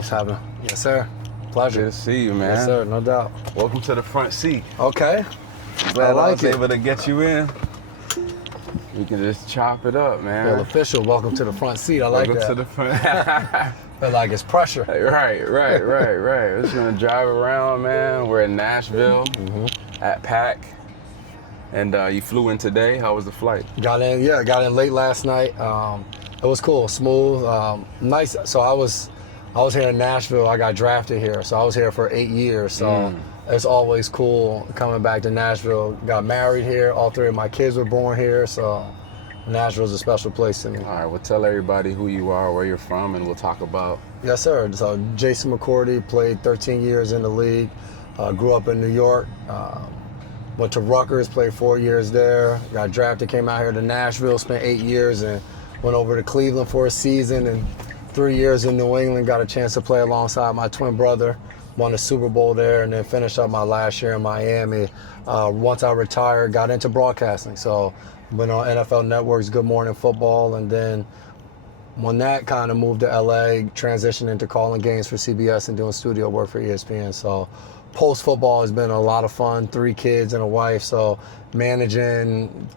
Jason. Yes, sir. Pleasure. Good to see you, man. Yes, sir. No doubt. Welcome to the front seat. Okay. Glad I I like was it. able to get you in. We can just chop it up, man. Feel official. Welcome to the front seat. I like Welcome that. to the front. Feel like it's pressure. Right. We're just gonna drive around, man. We're in Nashville at PAC. And you flew in today. How was the flight? Got in late last night. It was cool, smooth, nice. So I was here in Nashville. I got drafted here, so I was here for 8 years. So it's always cool coming back to Nashville. Got married here. All 3 of my kids were born here. So Nashville's a special place to me. All right, well, tell everybody who you are, where you're from, and we'll talk about. Yes, sir. So Jason McCourty, played 13 years in the league. Grew up in New York. Went to Rutgers, played 4 years there. Got drafted, came out here to Nashville, spent 8 years, and went over to Cleveland for a season, and 3 years in New England. Got a chance to play alongside my twin brother. Won the Super Bowl there, and then finished up my last year in Miami. Once I retired, got into broadcasting. So went on NFL Network's Good Morning Football, and then when that kind of moved to LA, transitioned into calling games for CBS and doing studio work for ESPN. So post-football has been a lot of fun, 3 kids and a wife, so managing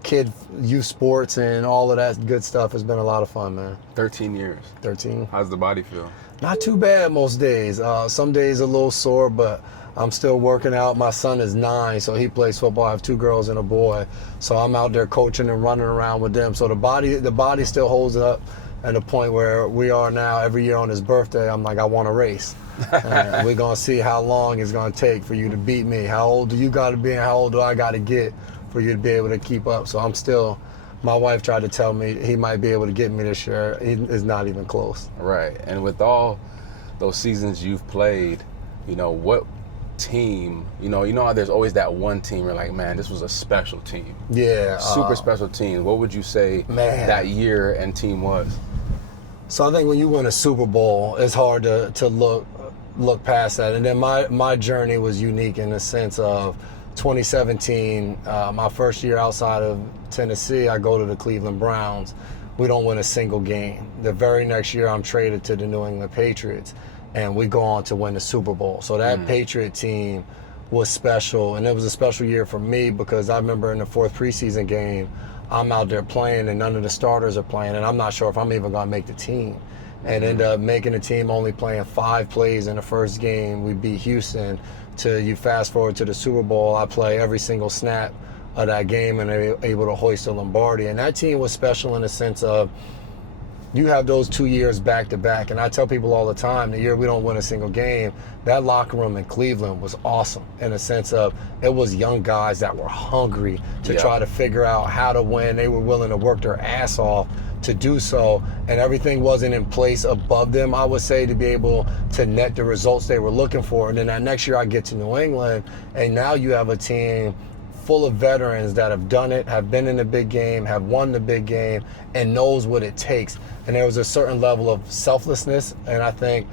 youth sports and all of that good stuff has been a lot of fun, man. 13 years. 13. How's the body feel? Not too bad most days. Some days a little sore, but I'm still working out. My son is 9, so he plays football. I have 2 girls and a boy, so I'm out there coaching and running around with them. So the body still holds up at the point where we are now. Every year on his birthday, I'm like, I want to race. We're going to see how long it's going to take for you to beat me. How old do you got to be and how old do I got to get for you to be able to keep up? So I'm still, my wife tried to tell me he might be able to get me this year. He is not even close. Right. And with all those seasons you've played, what team, how there's always that one team you're like, man, this was a special team. Yeah. Super special team. What would you say that year and team was? So I think when you win a Super Bowl, it's hard to look past that. And then my journey was unique in the sense of 2017, my first year outside of Tennessee, I go to the Cleveland Browns. We don't win a single game. The very next year, I'm traded to the New England Patriots, and we go on to win the Super Bowl. So that Patriot team was special, and it was a special year for me because I remember in the 4th preseason game, I'm out there playing and none of the starters are playing, and I'm not sure if I'm even going to make the team. And end up making the team, only playing 5 plays in the first game. We beat Houston. You fast forward to the Super Bowl, I play every single snap of that game and they're able to hoist the Lombardi. And that team was special in the sense of you have those 2 years back to back. And I tell people all the time, the year we don't win a single game, that locker room in Cleveland was awesome in the sense of it was young guys that were hungry to try to figure out how to win. They were willing to work their ass off to do so, and everything wasn't in place above them, I would say, to be able to net the results they were looking for. And then that next year I get to New England, and now you have a team full of veterans that have done it, have been in the big game, have won the big game, and knows what it takes. And there was a certain level of selflessness, and I think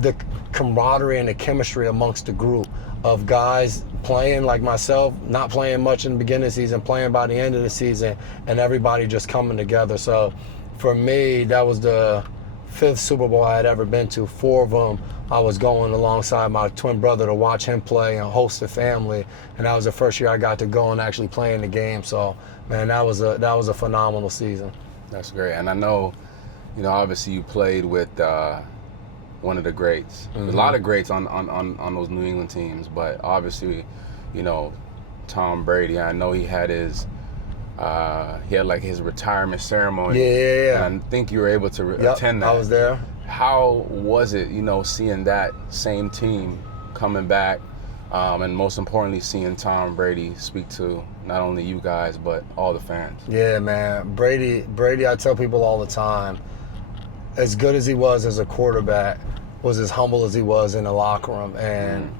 the camaraderie and the chemistry amongst the group of guys playing like myself, not playing much in the beginning of the season, playing by the end of the season, and everybody just coming together. So for me, that was the 5th Super Bowl I had ever been to. 4 of them, I was going alongside my twin brother to watch him play and host the family, and that was the first year I got to go and actually play in the game. So, man, that was a phenomenal season. That's great. And I know, obviously you played with one of the greats. There's a lot of greats on those New England teams, but obviously, Tom Brady, I know he had his retirement ceremony. Yeah. And I think you were able to attend that. I was there. How was it, seeing that same team coming back, and most importantly, seeing Tom Brady speak to not only you guys, but all the fans? Yeah, man. Brady, I tell people all the time, as good as he was as a quarterback, was as humble as he was in the locker room. And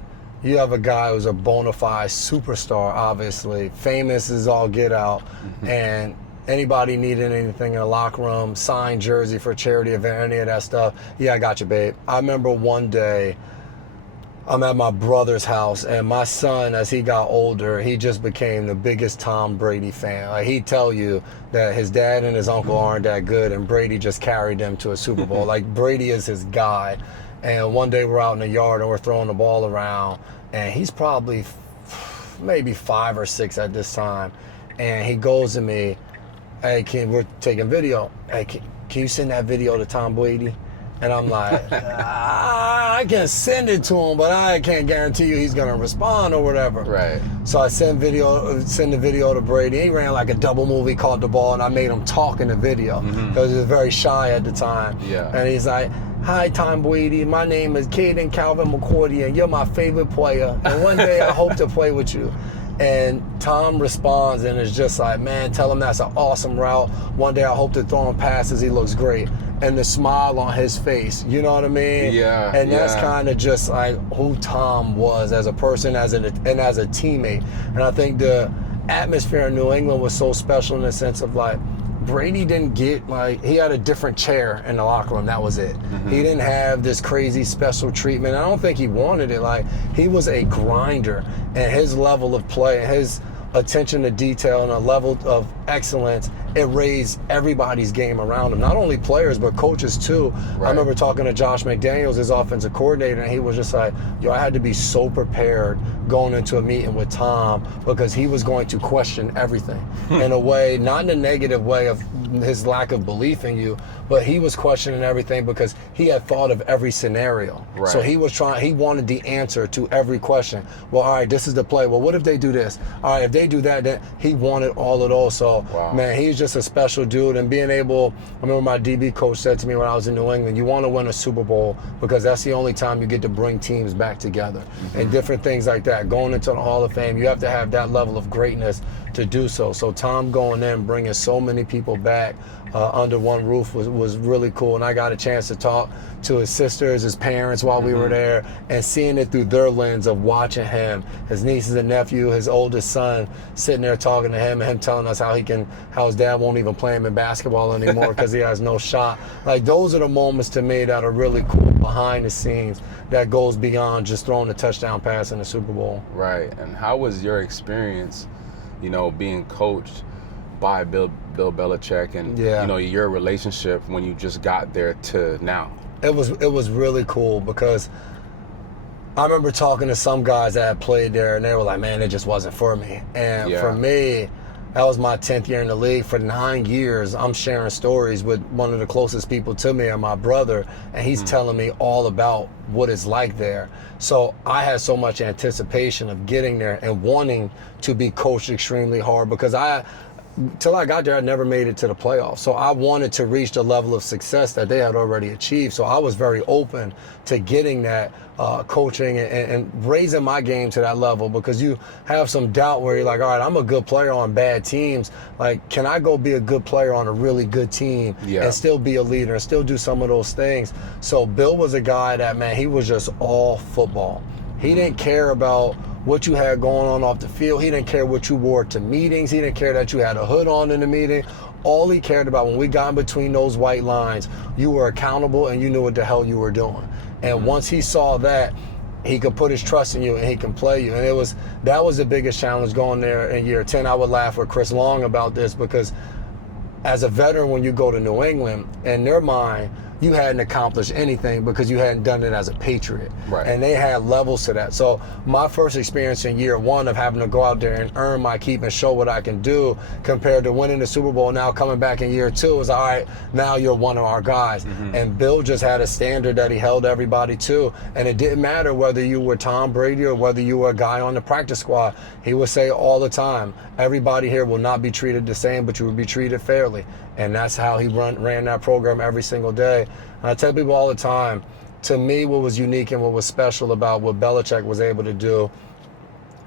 you have a guy who's a bona fide superstar, obviously, famous as all get out, and anybody needed anything in the locker room, signed jersey for a charity event, any of that stuff, yeah, I got you, babe. I remember one day, I'm at my brother's house, and my son, as he got older, he just became the biggest Tom Brady fan. Like, he'd tell you that his dad and his uncle aren't that good, and Brady just carried them to a Super Bowl. Like, Brady is his guy. And one day we're out in the yard and we're throwing the ball around, and he's probably maybe 5 or 6 at this time. And he goes to me, hey, we're taking video. Hey, can you send that video to Tom Brady? And I'm like, I can send it to him, but I can't guarantee you he's gonna respond or whatever. Right. So I send the video to Brady. He ran like a double move. He caught the ball, and I made him talk in the video because he was very shy at the time. Yeah. And he's like, hi, Tom Brady. My name is Caden Calvin McCourty, and you're my favorite player. And one day I hope to play with you. And Tom responds and is just like, man, tell him that's an awesome route. One day I hope to throw him passes. He looks great. And the smile on his face, you know what I mean? Yeah. And that's kind of just like who Tom was as a person, and as a teammate. And I think the atmosphere in New England was so special in the sense of like, Brady didn't get, like, he had a different chair in the locker room. That was it. He didn't have this crazy special treatment. I don't think he wanted it. Like, he was a grinder, and his level of play, his attention to detail, and a level of excellence, it raised everybody's game around him. Not only players, but coaches too. Right. I remember talking to Josh McDaniels, his offensive coordinator, and he was just like, yo, I had to be so prepared going into a meeting with Tom because he was going to question everything in a way, not in a negative way of his lack of belief in you, but he was questioning everything because he had thought of every scenario. Right. So he wanted the answer to every question. Well, all right, this is the play. Well, what if they do this? All right, if they do that, then he wanted all of those. So, man, he's just a special dude. And being able, I remember my DB coach said to me when I was in New England, you want to win a Super Bowl because that's the only time you get to bring teams back together and different things like that. Going into the Hall of Fame, you have to have that level of greatness to do so. So Tom going in, bringing so many people back under one roof was really cool. And I got a chance to talk to his sisters, his parents while we were there, and seeing it through their lens of watching him, his nieces and nephew, his oldest son, sitting there talking to him and him telling us how his dad won't even play him in basketball anymore because he has no shot. Like, those are the moments to me that are really cool behind the scenes that goes beyond just throwing a touchdown pass in the Super Bowl. Right. And how was your experience, being coached by Bill Belichick, and your relationship when you just got there to now? It was really cool because I remember talking to some guys that had played there, and they were like, man, it just wasn't for me. And for me, that was my 10th year in the league. For 9 years, I'm sharing stories with one of the closest people to me and my brother, and he's telling me all about what it's like there. So I had so much anticipation of getting there and wanting to be coached extremely hard because till I got there, I never made it to the playoffs. So I wanted to reach the level of success that they had already achieved. So I was very open to getting that coaching and raising my game to that level, because you have some doubt where you're like, all right, I'm a good player on bad teams. Like, can I go be a good player on a really good team and still be a leader and still do some of those things? So Bill was a guy that, man, he was just all football. He didn't care about what you had going on off the field. He didn't care what you wore to meetings. He didn't care that you had a hood on in the meeting. All he cared about, when we got in between those white lines, you were accountable and you knew what the hell you were doing. And once he saw that, he could put his trust in you and he can play you. And that was the biggest challenge going there in year 10. I would laugh with Chris Long about this because as a veteran, when you go to New England, in their mind, you hadn't accomplished anything because you hadn't done it as a Patriot. Right. And they had levels to that. So my first experience in year 1 of having to go out there and earn my keep and show what I can do, compared to winning the Super Bowl, now coming back in year 2, is all right, now you're one of our guys. And Bill just had a standard that he held everybody to. And it didn't matter whether you were Tom Brady or whether you were a guy on the practice squad. He would say all the time, everybody here will not be treated the same, but you will be treated fairly. And that's how he ran that program every single day. And I tell people all the time, to me, what was unique and what was special about what Belichick was able to do,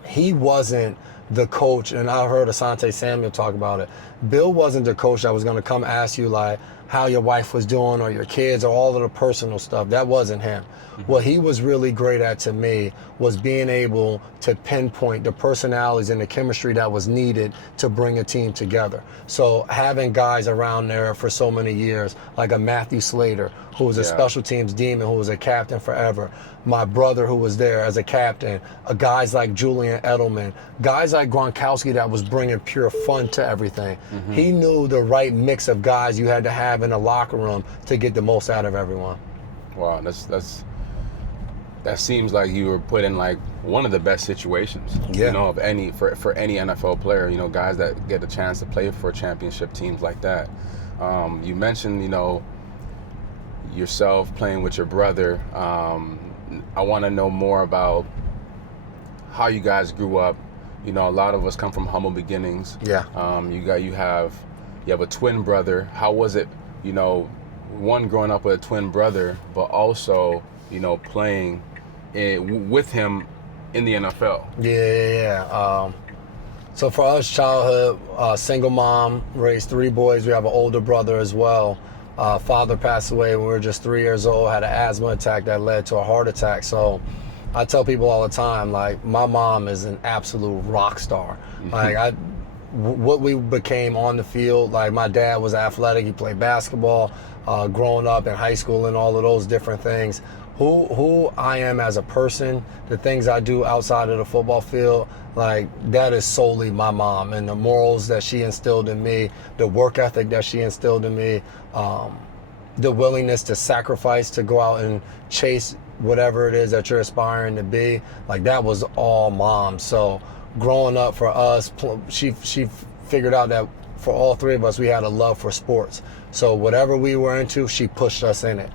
he wasn't the coach, and I heard Asante Samuel talk about it. Bill wasn't the coach that was going to come ask you like how your wife was doing or your kids or all of the personal stuff. That wasn't him. What he was really great at, to me, was being able to pinpoint the personalities and the chemistry that was needed to bring a team together. So having guys around there for so many years, like a Matthew Slater, who was a special teams demon, who was a captain forever. My brother, who was there as a captain. Guys like Julian Edelman. Guys like Gronkowski, that was bringing pure fun to everything. He knew the right mix of guys you had to have in the locker room to get the most out of everyone. Wow, that's that seems like you were put in like one of the best situations, Yeah. you know, of any for any NFL player. You know, guys that get a chance to play for championship teams like that. You mentioned, you know, yourself playing with your brother. I want to know more about how you guys grew up. You know, a lot of us come from humble beginnings. Yeah. You have a twin brother. How was it, you know, one, growing up with a twin brother, but also, you know, playing with him in the NFL? Yeah. So for us, childhood, single mom, raised 3 boys. We have an older brother as well. Father passed away when we were just 3 years old, had an asthma attack that led to a heart attack. So I tell people all the time, like, my mom is an absolute rock star. Like, what we became on the field, like, my dad was athletic. He played basketball, growing up in high school and all of those different things. Who I am as a person, the things I do outside of the football field, like, that is solely my mom, and the morals that she instilled in me, the work ethic that she instilled in me, the willingness to sacrifice to go out and chase whatever it is that you're aspiring to be, like, that was all mom. So growing up for us, she figured out that for all 3 of us, we had a love for sports. So whatever we were into, she pushed us in it.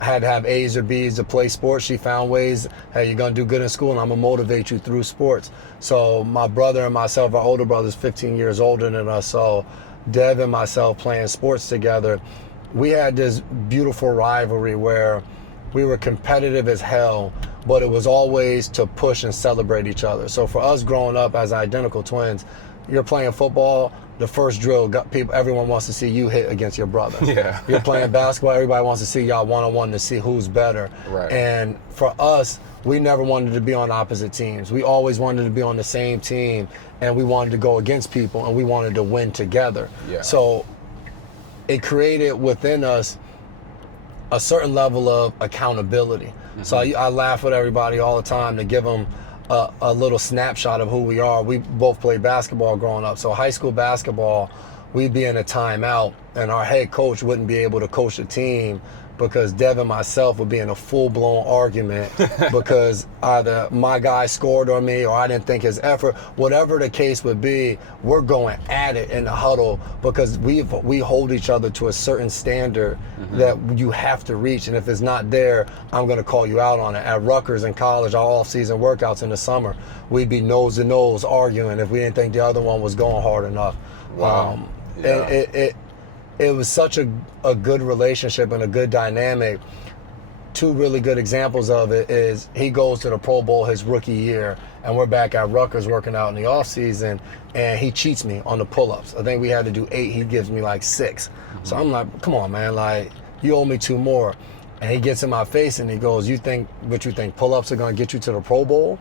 Had to have A's or B's to play sports. She found ways, hey, you're gonna do good in school and I'm gonna motivate you through sports. So my brother and myself, our older brother's 15 years older than us, so Dev and myself playing sports together, we had this beautiful rivalry where we were competitive as hell, but it was always to push and celebrate each other. So for us growing up as identical twins, you're playing football, the first drill, everyone wants to see you hit against your brother. Yeah. You're playing basketball, everybody wants to see y'all one-on-one to see who's better. Right. And for us, we never wanted to be on opposite teams. We always wanted to be on the same team, and we wanted to go against people, and we wanted to win together. Yeah. So it created within us a certain level of accountability. So I laugh with everybody all the time to give them a little snapshot of who we are. We both played basketball growing up. So high school basketball, we'd be in a timeout, and our head coach wouldn't be able to coach the team because Dev and myself would be in a full-blown argument because either my guy scored on me or I didn't think his effort. Whatever the case would be, we're going at it in the huddle because we hold each other to a certain standard that you have to reach, and if it's not there, I'm going to call you out on it. At Rutgers in college, our off-season workouts in the summer, we'd be nose to nose arguing if we didn't think the other one was going hard enough. Wow. And it was such a good relationship and a good dynamic. 2 really good examples of it is he goes to the Pro Bowl his rookie year, and we're back at Rutgers working out in the off season, and he cheats me on the pull-ups. I think we had to do 8, he gives me like 6. So I'm like, come on, man, like, you owe me 2 more. And he gets in my face and he goes, you think pull-ups are gonna get you to the Pro Bowl?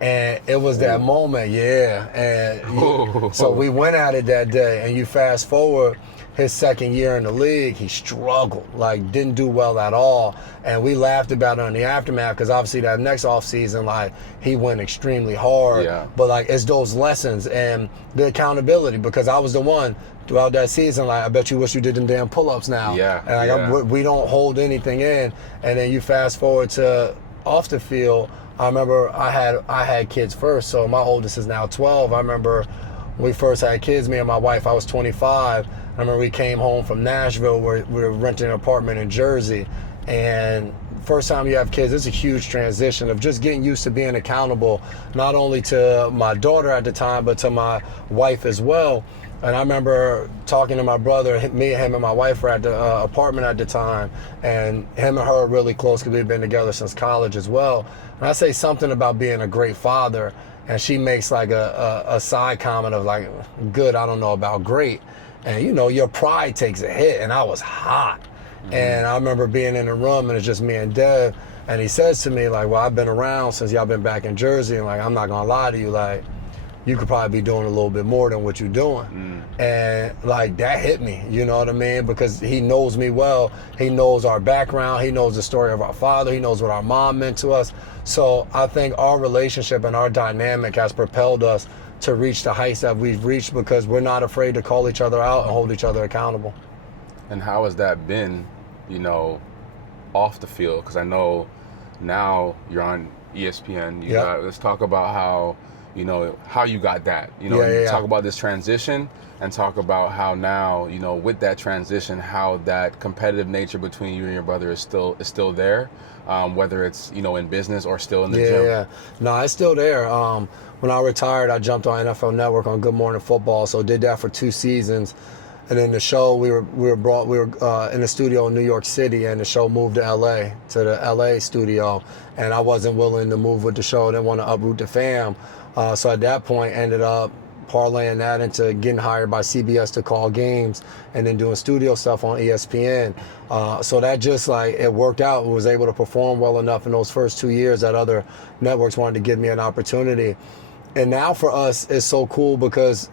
And it was that moment, yeah. And so we went at it that day, and you fast forward, his second year in the league, he struggled, like, didn't do well at all. And we laughed about it in the aftermath because obviously that next offseason, like, he went extremely hard. Yeah. But, like, it's those lessons and the accountability, because I was the one throughout that season, like, I bet you wish you did them damn pull-ups now. Yeah. And like, we don't hold anything in. And then you fast forward to off the field. I remember I had kids first, so my oldest is now 12. I remember when we first had kids, me and my wife, I was 25. I remember we came home from Nashville where we were renting an apartment in Jersey. And first time you have kids, it's a huge transition of just getting used to being accountable, not only to my daughter at the time, but to my wife as well. And I remember talking to my brother, him and my wife were at the apartment at the time, and him and her are really close because we've been together since college as well. And I say something about being a great father, and she makes like a side comment of like, good, I don't know about great. And you know, your pride takes a hit, and I was hot. And I remember being in the room, and it's just me and Dev, and he says to me, like, well, I've been around since y'all been back in Jersey, and like, I'm not gonna lie to you, like, you could probably be doing a little bit more than what you're doing. And like, that hit me, you know what I mean? Because he knows me well. He knows our background. He knows the story of our father. He knows what our mom meant to us. So I think our relationship and our dynamic has propelled us to reach the heights that we've reached because we're not afraid to call each other out and hold each other accountable. And how has that been, you know, off the field? Because I know, now you're on ESPN. Yep. Let's talk about how, how you got that. Talk about this transition and talk about how now, with that transition, how that competitive nature between you and your brother is still there, whether it's, in business or still in the gym. Yeah. No, it's still there. When I retired, I jumped on NFL Network on Good Morning Football, so did that for 2 seasons. And then the show, we were in the studio in New York City, and the show moved to LA, to the LA studio, and I wasn't willing to move with the show. I didn't want to uproot the fam. So at that point, ended up parlaying that into getting hired by CBS to call games, and then doing studio stuff on ESPN. So that just it worked out. I was able to perform well enough in those first 2 years that other networks wanted to give me an opportunity. And now for us, it's so cool because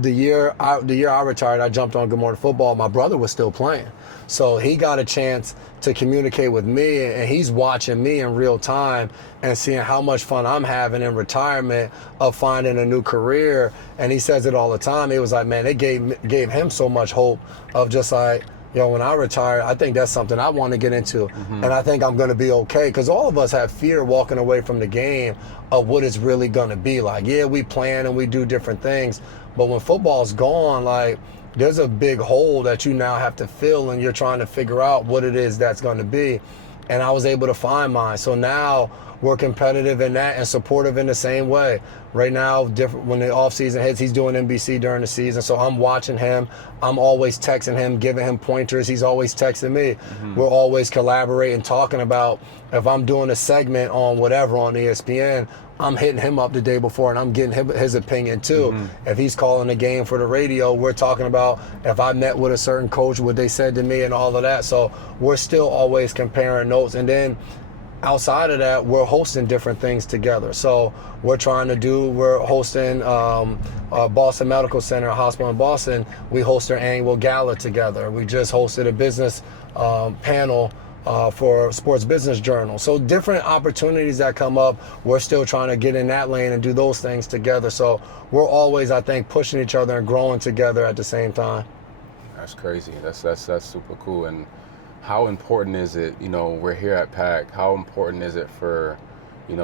the year I retired, I jumped on Good Morning Football. My brother was still playing, so he got a chance to communicate with me, and he's watching me in real time and seeing how much fun I'm having in retirement of finding a new career. And he says it all the time. He was like, man, it gave him so much hope of just when I retire, I think that's something I want to get into. And I think I'm going to be okay, because all of us have fear walking away from the game of what it's really going to be like. Yeah, we plan and we do different things, but when football's gone, there's a big hole that you now have to fill, and you're trying to figure out what it is that's going to be. And I was able to find mine. So now we're competitive in that and supportive in the same way. Right now, when the off season hits, he's doing NBC during the season, so I'm watching him. I'm always texting him, giving him pointers. He's always texting me. We're always collaborating, talking about if I'm doing a segment on whatever on ESPN, I'm hitting him up the day before and I'm getting his opinion too. If he's calling a game for the radio, we're talking about if I met with a certain coach, what they said to me and all of that. So we're still always comparing notes. And then outside of that, we're hosting different things together. So we're hosting Boston Medical Center, a hospital in Boston. We host their annual gala together. We just hosted a business panel for Sports Business Journal. So different opportunities that come up, we're still trying to get in that lane and do those things together. So we're always, I think, pushing each other and growing together at the same time. That's crazy. That's super cool. And how important is it, we're here at PAC, how important is it for,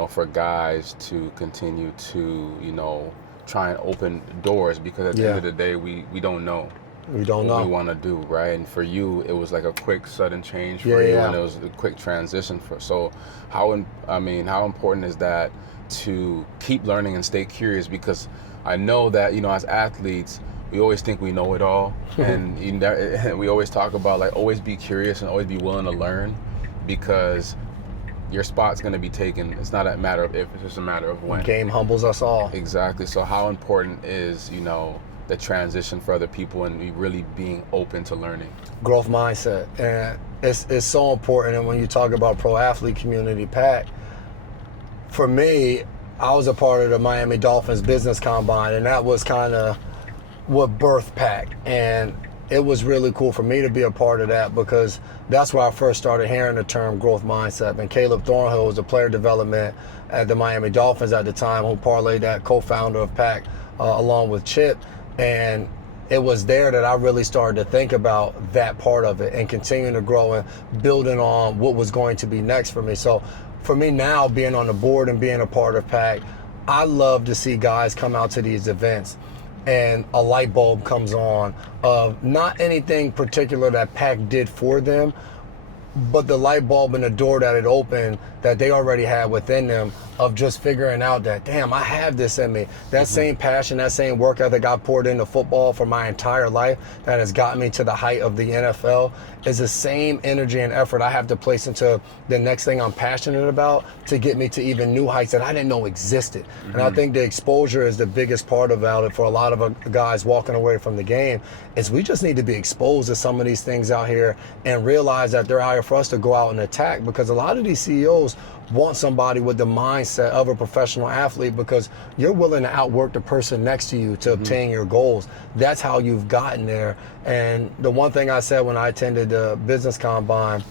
for guys to continue to, try and open doors? Because at the end of the day, we don't know. We don't know what we want to do, right? And for you, it was like a quick, sudden change for you, and it was a quick transition so how important is that to keep learning and stay curious? Because I know that, as athletes, we always think we know it all, and we always talk about always be curious and always be willing to learn, because your spot's going to be taken. It's not a matter of if, it's just a matter of when. The game humbles us all. Exactly. So how important is, the transition for other people and really being open to learning? Growth mindset. And it's so important. And when you talk about pro athlete community, PAC, for me, I was a part of the Miami Dolphins business combine, and that was kind of what birthed PAC. And it was really cool for me to be a part of that, because that's where I first started hearing the term growth mindset. And Caleb Thornhill was the player development at the Miami Dolphins at the time, who parlayed that, co-founder of PAC, along with Chip. And it was there that I really started to think about that part of it and continuing to grow and building on what was going to be next for me. So for me now, being on the board and being a part of PAC, I love to see guys come out to these events and a light bulb comes on of not anything particular that PAC did for them, but the light bulb in the door that it opened that they already had within them, of just figuring out that, damn, I have this in me. That same passion, that same work ethic I poured into football for my entire life that has gotten me to the height of the NFL is the same energy and effort I have to place into the next thing I'm passionate about to get me to even new heights that I didn't know existed. And I think the exposure is the biggest part about it for a lot of guys walking away from the game, is we just need to be exposed to some of these things out here and realize that they're out here for us to go out and attack, because a lot of these CEOs want somebody with the mindset of a professional athlete, because you're willing to outwork the person next to you to obtain your goals. That's how you've gotten there. And the one thing I said when I attended the business combine,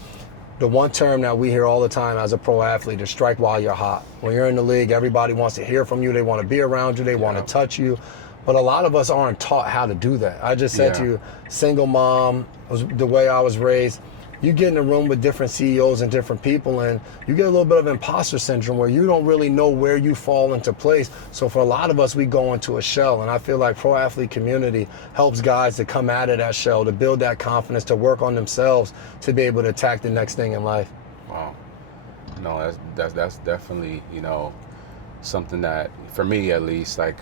the one term that we hear all the time as a pro athlete is strike while you're hot. When you're in the league, everybody wants to hear from you. They want to be around you. They want to touch you. But a lot of us aren't taught how to do that. I just said to you, single mom, was the way I was raised. you get in a room with different CEOs and different people, and you get a little bit of imposter syndrome where you don't really know where you fall into place. So for a lot of us, we go into a shell, and I feel like pro athlete community helps guys to come out of that shell, to build that confidence, to work on themselves, to be able to attack the next thing in life. Wow. No, that's definitely, you know, something that, for me at least, like,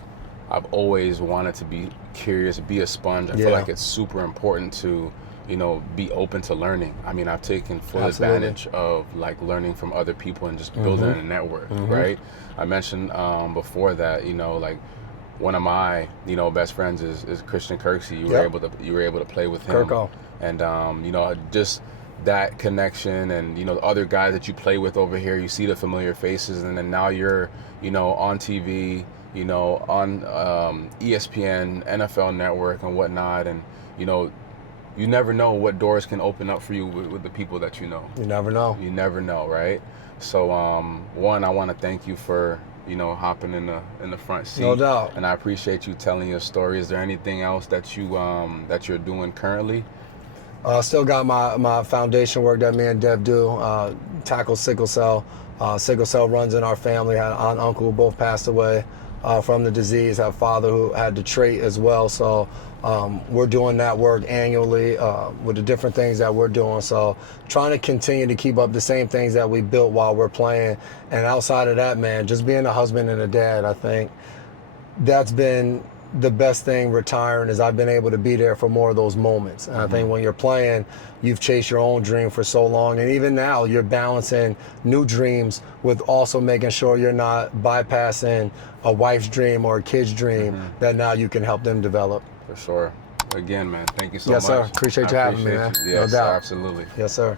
I've always wanted to be curious, be a sponge. I feel like it's super important to, you know, be open to learning. I mean, I've taken full advantage of like learning from other people and just building a network, right? I mentioned before that, you know, like one of my, you know, best friends is Christian Kirksey. You were able to play with him. Kirko. And you know, just that connection, and you know, the other guys that you play with over here, you see the familiar faces, and then now you're, you know, on TV, you know, on ESPN, NFL Network, and whatnot, and you know, you never know what doors can open up for you with the people that you know. You never know. You never know, right? So, one, I want to thank you for, you know, hopping in the front seat. No doubt. And I appreciate you telling your story. Is there anything else that you that you're doing currently? Still got my foundation work that me and Dev do. Tackle sickle cell. Sickle cell runs in our family. Had an aunt, uncle who both passed away from the disease. Have a father who had the trait as well. So we're doing that work annually with the different things that we're doing. So trying to continue to keep up the same things that we built while we're playing. And outside of that, man, just being a husband and a dad, I think that's been the best thing retiring, is I've been able to be there for more of those moments. And I think when you're playing, you've chased your own dream for so long. And even now, you're balancing new dreams with also making sure you're not bypassing a wife's dream or a kid's dream that now you can help them develop. For sure. Again, man, thank you so much. Yes, sir. Appreciate you having me, man. Yes, no doubt. absolutely. Yes, sir.